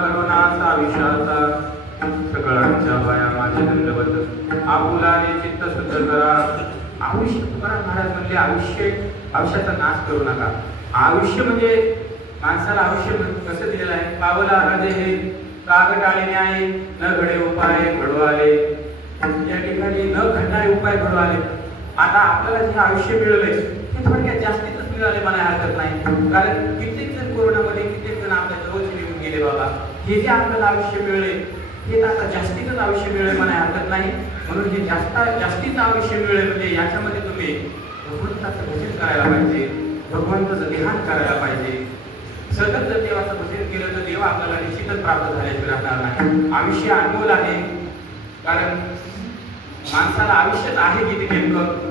करुणाचा विषाचा सगळ्यांच्या पाया माझे दंडवत आपुलाने चित्त शुद्ध करा. आयुष्य तुकाराम महाराज म्हणजे आयुष्याचा नाश करू नका. आयुष्य म्हणजे माणसाला आयुष्य कसं दिलेलं आहे. पावला राजे हे कागटाळे न्याय न घडे उपाय घडवाले. या ठिकाणी न घडणारे उपाय घडवाले. आता आपल्याला जे आयुष्य मिळालंय ते थोडक्यात जास्तीतच मिळाले म्हणायला हरकत नाही. कारण कित्येक जण कोरोनामध्ये कित्येक जण आपल्या जवळचे निघून गेले बाबा. हे जे आपल्याला आयुष्य मिळले हे आता जास्तीतच आयुष्य मिळले म्हणायला हरकत नाही. म्हणून हे जास्तीचं आयुष्य मिळले म्हणजे याच्यामध्ये तुम्ही भगवंताचं भजन करायला पाहिजे. भगवंताचं ध्यान करायला पाहिजे. सतत जर देवाचं भजन केलं तर देव आपल्याला निश्चितच प्राप्त झाल्याशिवाय राहणार नाही. आयुष्य अनमोल आहे. कारण माणसाला आयुष्यात आहे किती नेमकं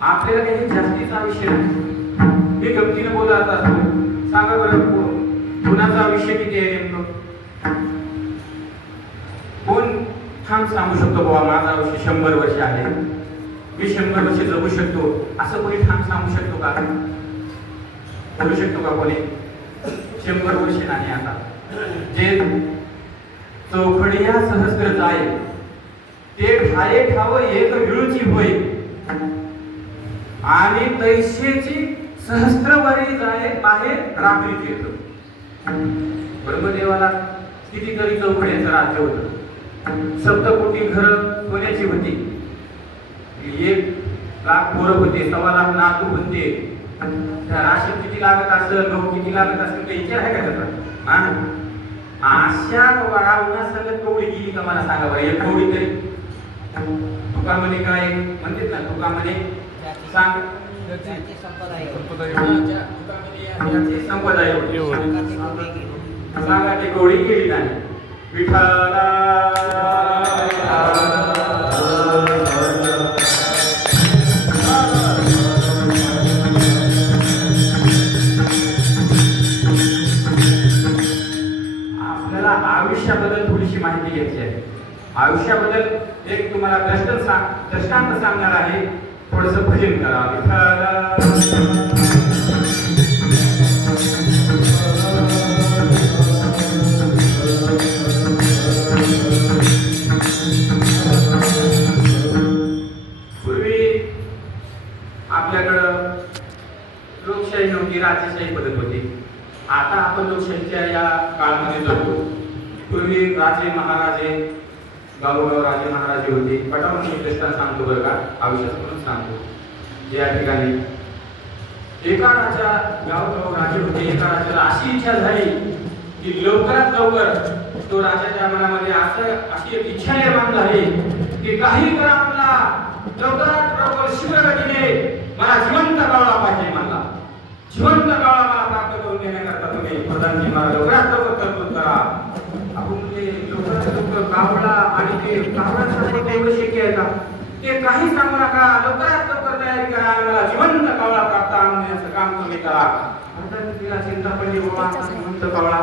आपल्याला काही जास्तीचा विषय नाही. मी गमतीने बोलत असतो. सांगा बरं कोणाचा विषय किती आहे नेमकं? कोण ठाम सांगू शकतो बाबा माझा आयुष्य 100 वर्ष आहे, मी 100 वर्ष जगू शकतो, असं कोणी ठाम सांगू शकतो का? बोलू शकतो का कोणी? 100 वर्ष नाही. आता जे चौखडिया सहस्त्र जाय ते ठाये ठाव एक विळूची होय आणि तैसेची सहस्त्रवारी जाय बाहेर रात्रीत येतो. ब्रह्मदेवाला कितीतरी चौकड्यांचं राज्य होतं. सप्तकोटी घर सोन्याची होती. 1,00,000 पोरं होते, 1,15,000 नातू होते. राशन किती लागत असेल, गहू किती लागत असेल काही विचार आहे का त्याचा? अशा रावणासंगत कवडी गेली का मला सांगा बरं. एक कवडी तरी तुकामध्ये काय म्हणतात ना, तुकामध्ये सांग संपदा सांगा ती कवडी गेली नाही. विठ्ठला आयुष्याबद्दल थोडीशी माहिती घ्यायची आहे. आयुष्याबद्दल एक तुम्हाला दृष्टांत सांगणार आहे. थोडस भजन करा. पूर्वी आपल्याकडं लोकशाही नव्हती, राजेशाही पद्धत होती. आता आपण लोकशाहीच्या या काळामध्ये जगतो. पूर्वी राजे महाराजे गावोगाव राजे महाराजे होते. पटावून मी दृष्टांत सांगतो बरं का, आयुष्यात म्हणून सांगतो. या ठिकाणी एका राजा गावोगाव राजे होते. एका राजाला अशी इच्छा झाली की लवकरात लवकर तो राजाच्या मनामध्ये अशी एक इच्छा निर्माण झाली की काही करा मला, लवकरात लवकर शीघ्रगतीने मला जिवंत कावळा पाहिजे. मला जिवंत कावळा मला प्राप्त करून देण्याकरता तुम्ही प्रधानजी मला लवकरात लवकर तरतूद करा. आपण ते लवकरात लवकर कावळा आणि ते कावळ्यासाठी एवढं शक्य आहे का? ते काही सांगू नका, लवकरात लवकर तयारी करा आणि मला जिवंत कावळा प्राप्त आणून देण्याचं काम तुम्ही करा. प्रधानजीला चिंता पडली, बाबा आता जिवंत कावळा.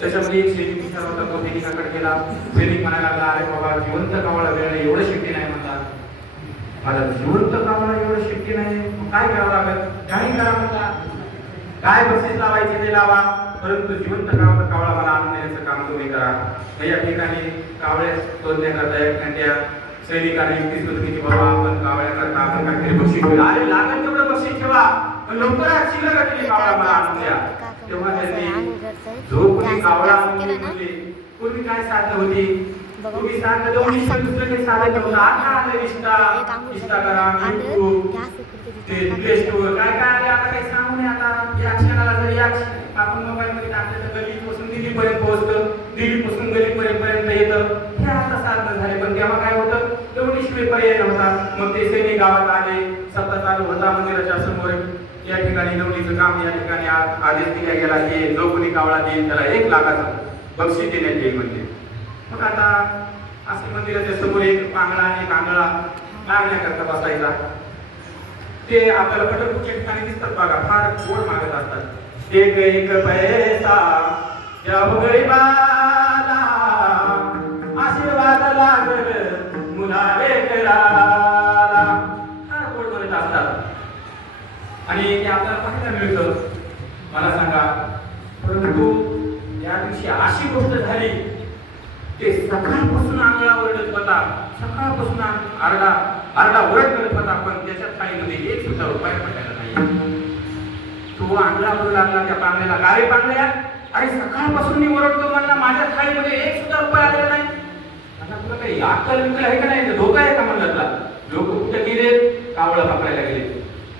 त्याच्यामध्ये एक सैनिक विचार होता, तो सैनिकाकडे गेला. सैनिक म्हणायला लागला, अरे बाबा जिवंत कावळा मिळणं एवढं शक्य नाही म्हणतात. मला जिवंत कावळा एवढं शक्य नाही, काय करावं लागेल? काही करा म्हणता, काय बक्षीस लावायचे ते लावा, परंतु जिवंत कावळा मला आणून देण्याचं काम तुम्ही करा. या ठिकाणी कावळे शोधण्याकरता एखाद्या सैनिकाने युक्ती सुचली की बाबा आपण कावळ्याकरता आपण काहीतरी बक्षीस ठेवू. अरे लागेल तेवढं बक्षीस ठेवा, पण लवकरात शीघ्रगतीने कावळा मला आणून द्या. तेव्हा त्यांनी जो कोणी कावळा म्हणजे पूर्वी काय साधन होती, पूर्वी साधन दोन निष्ठा दुसरं काही साधन नव्हतं. आता आले निष्ठा करा, YouTube, ते प्ले स्टोअर काय काय आले, आता काही सांगू नये. आता या क्षणाला जरी आपण मोबाईल मध्ये टाकलं तर गल्लीपासून दिल्लीपर्यंत पोहोचतं, दिल्लीपासून गल्लीपर्यंत येतं. हे आता साधन झाले, पण तेव्हा काय होतं, तेवढी शिवाय पर्याय नव्हता. मग ते सैनिक गावात आले, सप्ताह चालू होता मंदिराच्या समोर. या ठिकाणी नवनीचं काम, या ठिकाणी आदेश दिला गेला की जो कोणी कावळा देईल त्याला 1 लाखाचं बक्षीस देण्यात येईल म्हणजे. मग आता असे मंदिराच्या समोर एक पांगळा आणि एक आंगळा मागण्याकरता बसायचा. ते आपल्याला पटरपूरच्या ठिकाणी दिसतात बघा, फार गोड मागत असतात. एक एक पैसा या गरीबाला आशीर्वाद लागल मुला लेकराला, फार गोड म्हणत असतात. आणि ते आपल्याला पाहायला मिळतं. मला सांगा, परंतु या दिवशी अशी गोष्ट झाली, ते सकाळपासून आंगळा ओरडत होता, सकाळपासून आरडा ओरड करत होता, पण त्याच्या थाळीमध्ये 1 सुद्धा रुपया पडलेला नाही. तो आंगळा ओरडू लागला त्या पांगळ्याला, का रे पांगळ्या, अरे सकाळपासून मी ओरडतो म्हणला, माझ्या थाळीमध्ये 1 सुद्धा रुपया आलेला नाही. आता तुला काही अक्कल बिक्कल आहे का नाही, धोका आहे का म्हणला. लोक कुठे गेले, कावळा पकडायला गेले.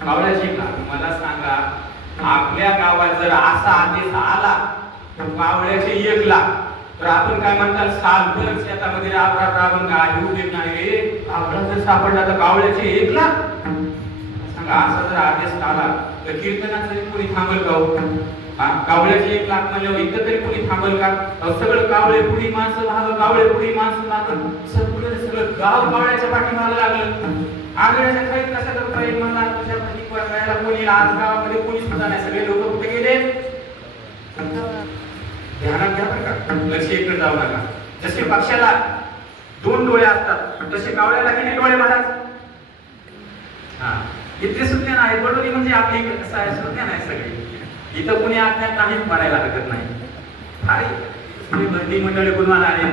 कावळ्याची मला सांगा, आपल्या गावात जर असा आदेश आला तर कावळ्याचे 1 लाख, तर आपण काय म्हणतात, सालभर शेतामध्ये राबून काय येऊ देत नाही रे. कावळा जर सापडला तर कावळ्याचे 1 लाख सांगा. असा जर आदेश आला तर कीर्तनात तरी कोणी थांबल का हो? कावळ्याचे 1 लाख म्हणल्यावर इथं तरी कोणी थांबल का? सगळं कावळे पुढी माणसं मागं, कावळे पुढी माणसं मागं, सगळं गाव कावळ्याच्या पाठीमागं लागलं. आंगळ्याच्या खाईत कसा करता येईल म्हणला, तुझ्या पाठीमागं कोणी, आज गावामध्ये कोणी सुद्धा नाही, सगळे लोक कुठे गेले? ध्यानात घ्या बरं का, लक्ष इकडे जाऊ नका. जसे पक्षाला 2 डोळे असतात तसे कावळ्याला किती डोळे महाराज? इतके सुज्ञान आहे. बडोली म्हणजे आपली इकडे कसं आहे, सुज्ञान आहे सगळे. इथं कुणी अज्ञान नाहीच म्हणायला हरकत नाही. अरे बंदी मंडळी गुणवान आले,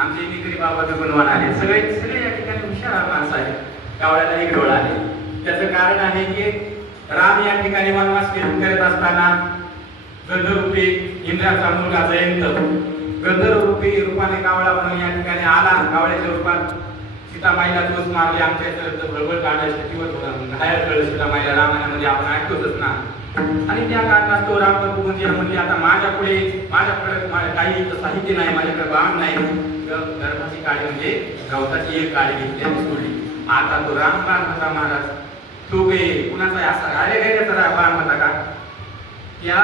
आमचे निकरी बाबा गुणवान आले, सगळे या ठिकाणी हुशार माणसं आहेत. कावळ्याला 1 डोळा आले. त्याचं कारण आहे की राम या ठिकाणी वनवास करत असताना गंधर्वरूपी इंद्राचा मुलगा जयंत गंधर्वरूपी रूपाने कावळा म्हणून या ठिकाणी आला. कावळ्याच्या रूपात सीतामाईला दोष मारले, आमच्या भळबळ काढण्यासाठी घायल कळलं सीतामाईला. रामायणामध्ये आपण ऐकतोच ना. आणि त्या कारणास्तव राम म्हणजे म्हणले, आता माझ्याकडे काही साहित्य नाही, माझ्याकडे बाण नाही. गर्भाची काळी म्हणजे गवताची 1 काळी घेतली आणि सोडली. आता तो राम बाण होता महाराज, तो काही कुणाचा असा गाड्या बाण होता का? त्या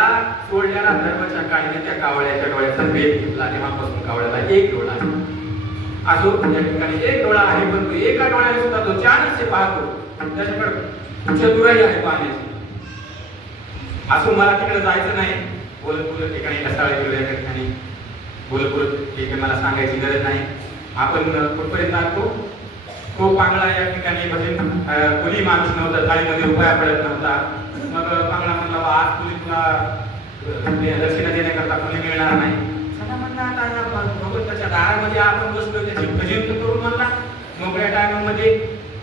सोडलेल्या धर्माच्या काळीने त्या कावळ्याच्या डोळ्याचा भेद घेतला. तेव्हापासून कावळ्याला 1 डोळा असो. या ठिकाणी 1 डोळा आहे, पण तो एका डोळ्याने सुद्धा तो 4 पाहतो. त्याच्याकडे चतुराई आहे पाहण्याची. असो, मला तिकडे जायचं नाही. बोलपूर ठिकाणी कसाळे या ठिकाणी बोलपूर हे मला सांगायची गरज नाही. आपण कुठपर्यंत जातो. तो पांगळा या ठिकाणी भजन कोणी माणूस नव्हता, थाळीमध्ये रुपया पडत नव्हता. मग पांगळा म्हणला, आज तुला दक्षिणा देण्याकरता कोणी मिळणार नाही. सगळा म्हणला, आता भगवंताच्या दारामध्ये आपण बसलो, त्याची भजन करून म्हणला. मोकळ्या टायमामध्ये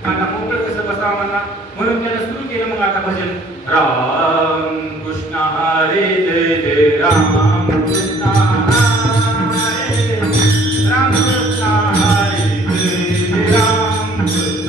मला मोकळं कसं बसावं म्हणला. म्हणून त्यानं सुरू केलं मग आता भजन. राम कृष्ण हरे जय जय राम कृष्ण हरे राम कृष्ण हरे जय जय राम कृष्ण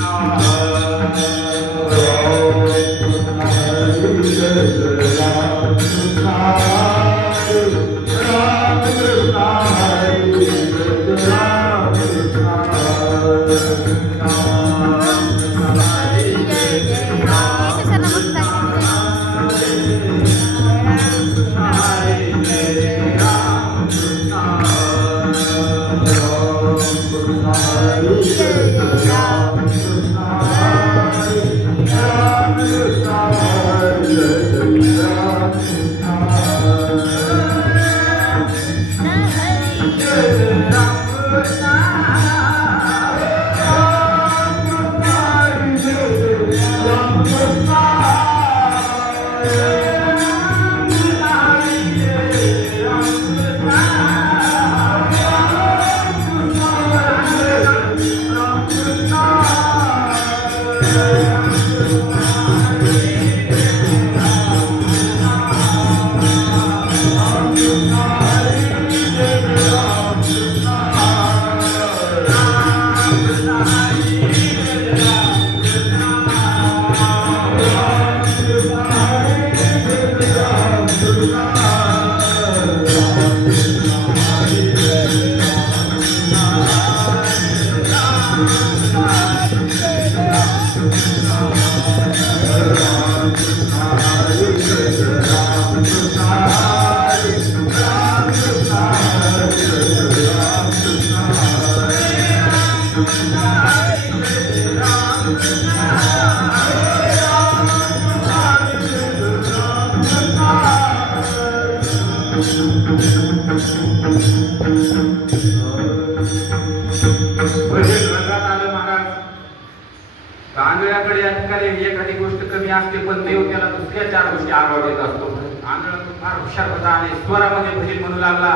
तांदळाकडे या ठिकाणी एखादी गोष्ट कमी असते पण देव त्याला दुसऱ्या चार गोष्टी आगाव देत असतो. तांदळ फार हुशार होता आणि स्वरामध्ये भजन म्हणू लागला.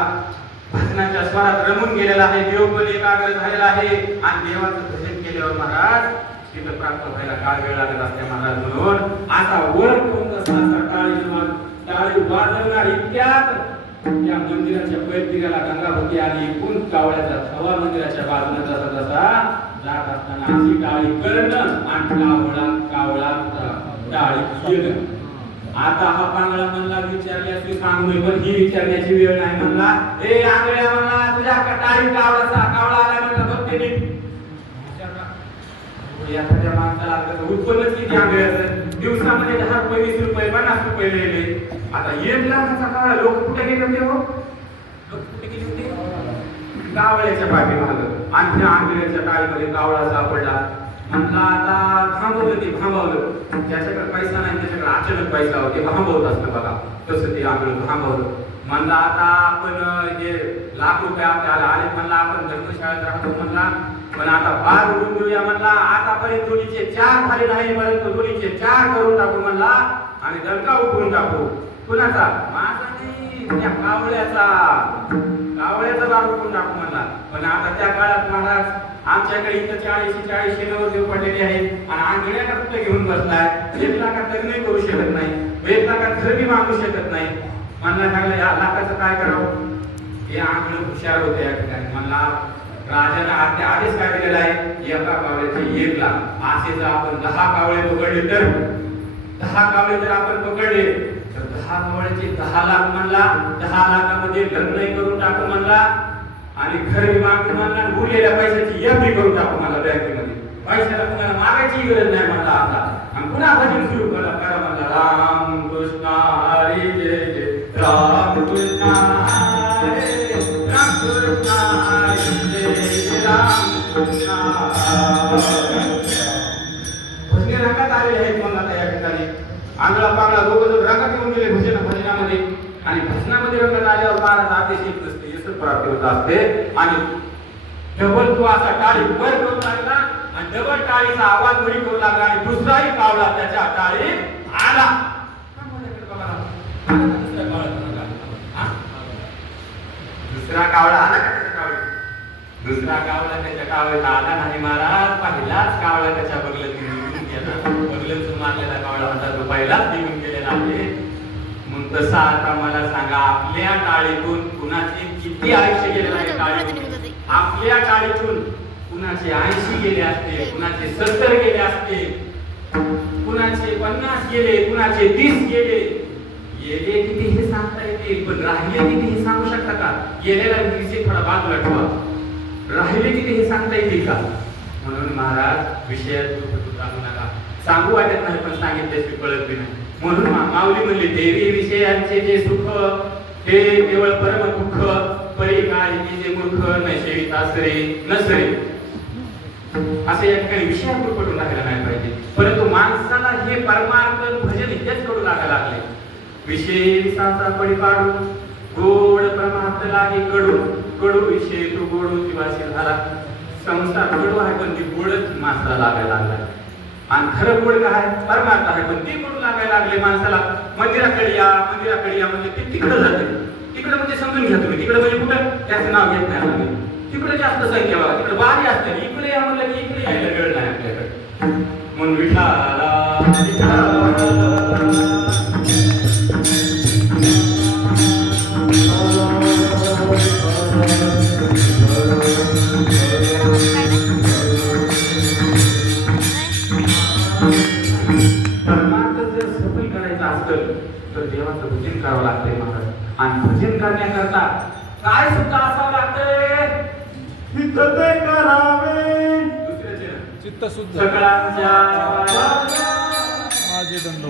भजनाच्या स्वरात रमून गेलेला आहे. देव पण एकाग्र झालेला आहे आणि देवाचं भजन केल्यावर महाराज तिथं प्राप्त व्हायला काळ वेळ लागत असते महाराज. म्हणून आता वर टाळी वाजवणार इतक्यात त्या मंदिराच्या पैतीला गंगावती आणि एकूण कावळ्याचा थवा मंदिराच्या बाजूने जसा जसा जात असताना अशी टाळी करणं आणि कावळा टाळी गेलं. आता हा पांगळा म्हणला विचारली असली सांगू पण ही विचारण्याची वेळ नाही. म्हणला ए आंगळ्या म्हणला तुझ्या टाळी कावळा आला म्हणला बघते नीट. एखाद्या माणसाला उत्पन्नच किती आंगळ्याचं दिवसामध्ये 10 रुपये 20 रुपये 50 रुपये लिहिले. आता 1 लाखाचा काळा लोक कुठे गेले होते हो? लोक कुठे गेले होते? कावळ्याच्या पाठीमागं. आणि त्या आंगळ्याच्या टाळीमध्ये कावळा सापडला. म्हणला आता थांबवलं ते थांबवलं. ज्याच्याकडे पैसा नाही त्याच्याकडे अचानक पैसा होते थांबवत असतं बघा तसं ते आंगळं थांबवलं. म्हणला आता आपण हे लाख रुपये आपल्याला आले. म्हणला आपण धर्मशाळेत राहतो. म्हणला पण आता 12 उडून देऊया. म्हणला आतापर्यंत दोन्हीचे 4 झाले नाही परंतु दोन्हीचे 4 करून टाकू. म्हणला आणि दणका उठवून टाकू. कुणाचा? माझा नाही त्या कावळ्याचा. कावळ्याचा दार उठवून टाकू म्हणला. पण आता त्या काळात महाराज आमच्याकडे इथं 40 नवरदेव पडलेले आहेत आणि आंगळ्याला कुठे घेऊन बसलाय. 1 लाखात लग्न करू शकत नाही. 1 लाखात घर बी मागू शकत नाही. म्हणला लागलं या लाखाचं काय करावं? हे आंगळ हुशार होते या ठिकाणी. म्हणला राजाने आदेश काय दिलेला आहे एका कावळ्याचे 1 लाख. असे जर आपण 10 कावळे पकडले तर 10 कावळे जर आपण पकडले तर 10 कावळ्याचे 10 लाख. म्हणला 10 लाखामध्ये लग्न करून टाकू म्हणला आणि घर बी मागू म्हणला. उरलेल्या पैशाची एफडी करून टाकू म्हणला बँकेमध्ये. पैशाला कुणाला मागायची गरज नाही म्हणला आता. आणि पुन्हा भजन सुरू करा म्हणला. राम कृष्ण हरी जय जय राम कृष्ण हरे राम कृष्ण हरी जय जय राम कृष्ण. भजने रंगात आलेले आहेत म्हणला या ठिकाणी. आंधळा पांगळा दोघं जण रंगात येऊन गेले भजनामध्ये. आणि भजनामध्ये रंगात आल्यावर महाराज आदेश येत नसते यश प्राप्ती होत असते. आणि डबल तो असा टाळी वर करू लागला आणि डबल टाळीचा आवाज वरी करू लागला आणि दुसराही कावळा त्याच्या टाळीत आला. दुसरा कावळा आला का त्याच्या टाळीत? दुसरा कावळा त्याच्या कावळ्यात आला नाही महाराज. पहिलाच कावळा त्याच्या बगलत निघून गेला. बगलत मारलेला कावळा होता तो पहिलाच निघून गेलेला आहे. मग तसा आता मला सांगा, आपल्या टाळीतून कुणाचे किती आयुष्य गेलेलं आहे टाळीतून? आपल्या टाळीतून कुणाचे 80 गेले असते, कुणाचे 70 गेले असते, कुणाचे 50 गेले, कुणाचे 30 गेले. गेले किती हे सांगता येते, पण राहिले किती हे सांगू शकता का? गेलेला विषय थोडा बाजूला ठेवा, राहिले किती हे सांगता येते का? म्हणून महाराज विषयात सांगू नका. सांगू वाटत नाही पण सांगितल्याशिवाय कळत बी नाही. म्हणून माऊली म्हणली, देवी विषयांचे जे सुख हे केवळ परम दुःख, परी काय जे मूर्ख नशेवी तासरे नसरे. असे या ठिकाणी विषयात पडून राहायला नाही पाहिजे. परंतु माणसाला हे परमार्थ भजन हेच कडू लागायला लागले. विषय विसाचा पडी पाडू गोड परमार्थ लागे कडू. कडू विषय तो गोडू जीवाशी झाला. संसार कडू आहे पण ती गोडच माणसाला लागायला लागला. आणि खरं गोड काय परमार्थ आहे पण ती गोड लागायला लागले माणसाला. मंदिराकडे या म्हणजे ते तिकडे जाते. तिकडे म्हणजे समजून घ्या तुम्ही, तिकडे म्हणजे कुठं त्याचं नाव घेत नाही आम्ही. तिकडे जास्त संख्या बघा, तिकडे बारी असते. इकडे या म्हणलं की इकडे यायला वेळ नाही आपल्याकडे. म्हणून विठाला परमार्थ जर सफल करायचा असेल तर देवाचं भजन करावं लागतंय महाराज. आणि भजन करण्याकरता काय सुद्धा असावं लागतंय? चित्त ते करावे चित्त शुद्ध सगळ्यांच्या माझे दंड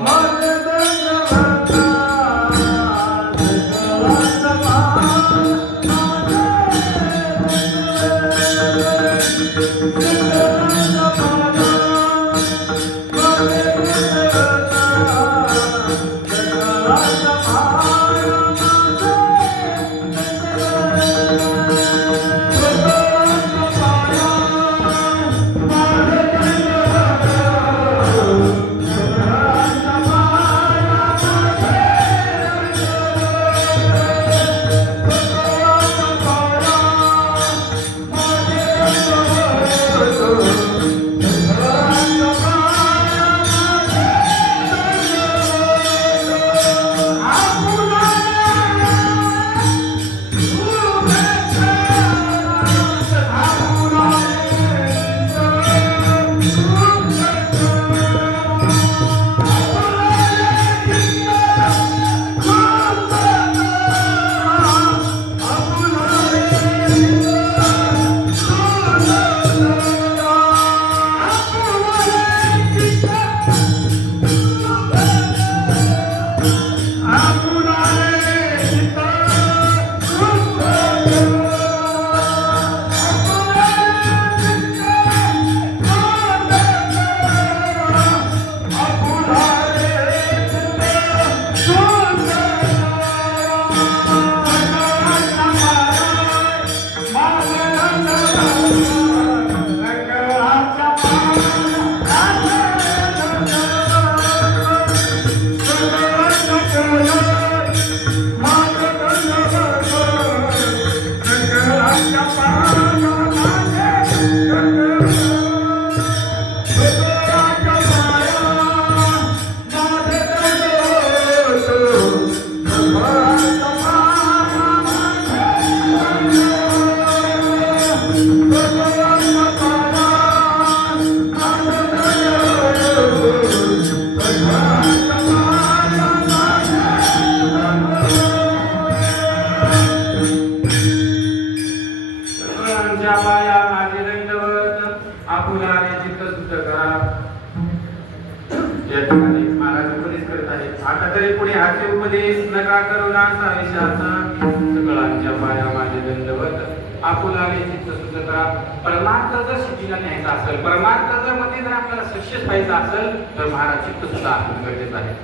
आता तरी पुढे हाचे उपदेश नका करुणा विषयाचा सगळ्यांच्या पाया माझे दंडवत आपुलाने चित्त शुद्ध करा. परमार्थ जर शिटीला न्यायचा असेल, परमार्थ जर मध्ये जर आपल्याला सक्सेस व्हायचं असेल तर महाराज चित्त सुद्धा असणं गरजेचं आहे.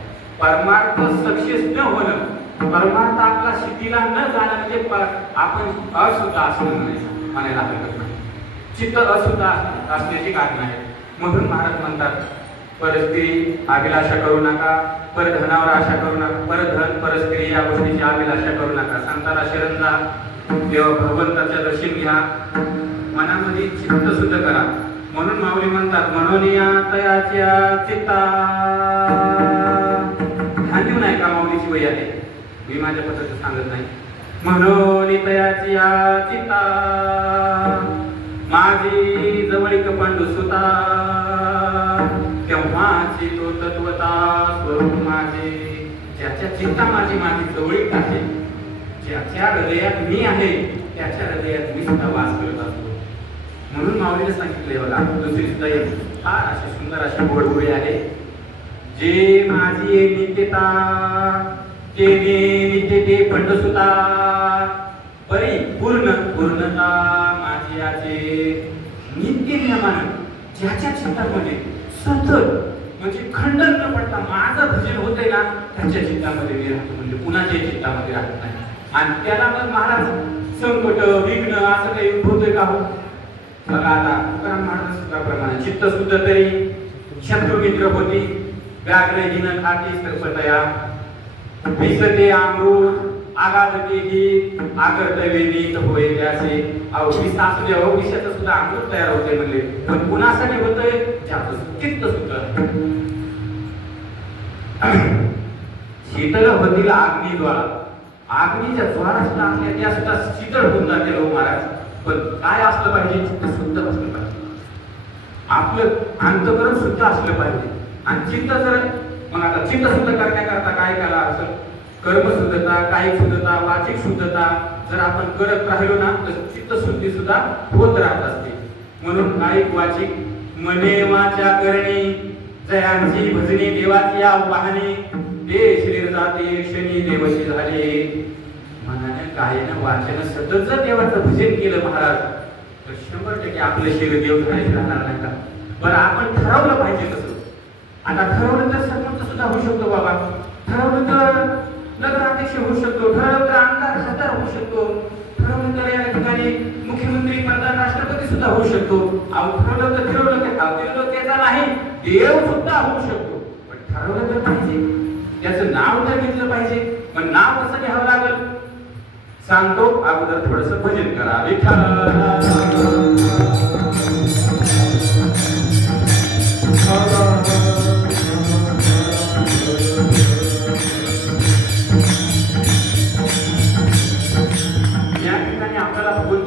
परमार्थ सक्सेस न होणं, परमार्थ आपला शिटीला न जाणं म्हणजे आपण अशुद्ध असणं म्हणायला हरकत नाही. चित्त अशुद्ध असण्याची कारण आहे. म्हणून महाराज म्हणतात परस्त्री अभिलाषा करू नका, परधनावर आशा करू नका. परधन परस्त्री या गोष्टीची अभिलाषा करू नका. संताला शरण जा, तेव्हा भगवंताच्या दर्शन घ्या. मनामध्ये चित्त शुद्ध करा. म्हणून माऊली म्हणतात म्हणून या तयाच्या चित्ता. ध्यान देऊ नाही का माऊलीची वय आहे, मी माझ्या पद्धतीत सांगत नाही. म्हणून तयाची या चित्ता माझी जवळीक पांडू सुता. केव्हाची तो तत्वता स्वरूप माझे. ज्याच्या चित्ता माझी जवळीक आहे, ज्याच्या हृदयात मी आहे त्याच्या हृदयात मी सुद्धा वास करत असतो. म्हणून माऊलीने सांगितले बघा दुसरी सुद्धा एक फार अशी सुंदर अशी गोडगोळी आहे. जे माझी नित्यता ते नित्य पंडसुता परी पूर्णता माझी आचे. नित्य नियमानं ज्याच्या चित्तामध्ये सतत म्हणजे खंडन न पडता माझं भजन होतंय ना त्याच्या चित्तामध्ये मी राहतो, म्हणजे कुणाच्या चित्तामध्ये राहत नाही. आणि त्याला मग महाराज संकट विघ्न असं काही उद्भवतोय का हो? बघा आता तुकाराम महाराज सूत्राप्रमाणे चित्त शुद्ध तरी शत्रु मित्र होती. व्याघ्र हिन खाती सरपटया विसते अमृत आगाधते ही आकर्तव्य नीत होय त्याचे. विष असू द्या, विषयाचं सुद्धा अमृत तयार होते म्हणले. पण कुणासाठी होतंय? ज्याचं चित्त शुद्ध. शीतल होतील अग्नी ज्वाला. अग्नीच्या ज्वाला सुद्धा असल्या त्या सुद्धा शीतल होऊन जाते लोक महाराज. पण काय असलं पाहिजे? चित्त शुद्ध असलं पाहिजे. आपलं अंतकरण शुद्ध असलं पाहिजे. आणि चित्त जर मग आता चित्त शुद्ध करण्याकरता काय केला असेल? कर्म शुद्धता, कायिक शुद्धता, वाचिक शुद्धता जर आपण करत राहिलो ना तर चित्त शुद्धी सुद्धा होत राहत असते. म्हणून कायिक वाचिक मने वाचा करणे जयांची भजनी देवाची आवाहने ते शरीर जाते क्षणी देवशी झाले. मनाने कायेनं वाचन सतत जर देवाचं भजन केलं महाराज तर 100% आपलं शरीर देव झाल्याशी राहणार नाही का? बरं आपण ठरवलं पाहिजे कसं? आता ठरवलं तर सरपंच सुद्धा होऊ शकतो बाबा, ठरवलं तर नगराध्यक्ष होऊ शकतो, ठरवलं तर आमदार खासदार होऊ शकतो, ठरवलं तर या ठिकाणी मुख्यमंत्री प्रधान राष्ट्रपती सुद्धा होऊ शकतो. ठरवलं तर त्याचा नाही देव सुद्धा होऊ शकतो. पण ठरवलं तर पाहिजे, त्याचं नाव तर घेतलं पाहिजे. पण नाव कसं घ्यावं लागेल सांगतो. अगोदर थोडस भजन करा.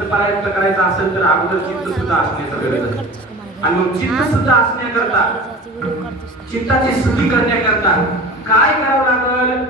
प्रयत्न करायचा असेल तर अगोदर चित्त सुद्धा असण्याचं गरज आहे. आणि मग चित्त सुद्धा असण्याकरता चित्ताची शुद्धी करण्याकरता काय करावं लागेल?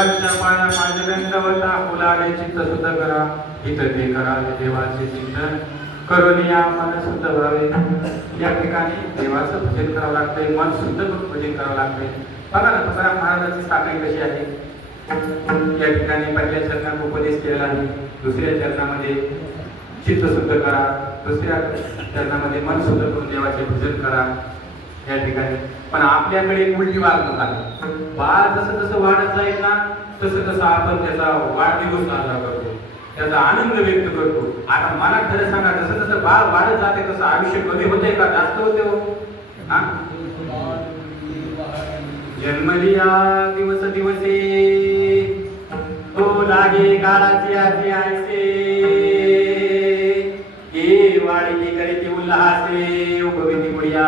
सगळ्यांच्या पाया माझे दंडवत आपुलारे चित्त शुद्ध करा. इथं ते करावे देवाचे चिंतन करून या मन शुद्ध व्हावे. या ठिकाणी देवाचं भजन करावं लागतंय, मन शुद्ध करून भजन करावं लागतंय. बघा ना तुकाराम महाराजांची साखळी कशी आहे. या ठिकाणी पहिल्या चरणात उपदेश केलेला आहे, दुसऱ्या चरणामध्ये चित्त शुद्ध करा, दुसऱ्या चरणामध्ये मन शुद्ध करून देवाचे भजन करा. या ठिकाणी पण आपल्याकडे उलटी वागणूक आहे. बाळ जसं जसं वाढत जाईल ना तसं तसं आपण त्याचा वाढदिवस साजरा करतो, त्याचा आनंद व्यक्त करतो. आता मला खरं सांगा, जसं जसं बाळ वाढत जाते तसं आयुष्य कमी होते का जास्त होते हो? हा, जन्मलिया दिवस दिवसे तो लागे काळाची आजी आयसे हे वाढी करीती उल्हासे उपविधी मुळ्या.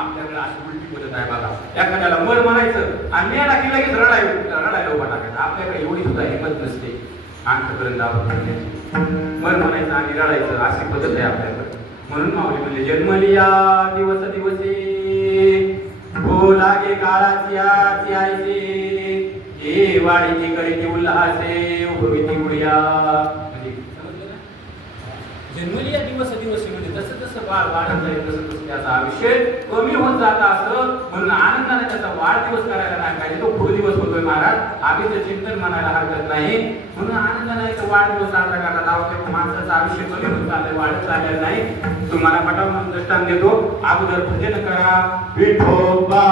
आपल्याकडे अशी उलटी पद्धत आहे बघा. एखाद्याला मर म्हणायचं आणि मेला की लगेच रडायला उभा टाकायचा. आपल्याकडे एवढी सुद्धा हिंमत नसते अंतपर्यंत मर म्हणायचं आणि रडायचं, अशी पद्धत आहे आपल्याकडे. म्हणून माऊली म्हणजे जन्मलिया दिवस दिवसे हो लागे काळाची आजी आयसे हे वाढीची करीती उल्हासे उपविधी मुळ्या. जन्मलिया दिवस दिवस म्हणजे जसं जसं बाळ वाढत जाईल तसं तसं त्याचा आयुष्य कमी होत जात असं. म्हणून आनंदाने त्याचा वाढदिवस करायला नाही पाहिजे. तो पुढे दिवस होतोय महाराज, आम्ही ते चिंतन म्हणायला हरकत नाही. म्हणून आनंदाने एक वाढदिवस साजरा करतात आहोत. माणसाचं आयुष्य कमी होत चाललंय, वाढत चाललेलं नाही. तुम्हाला पटावून दृष्टांत देतो. अगोदर भजन करा विठोबा.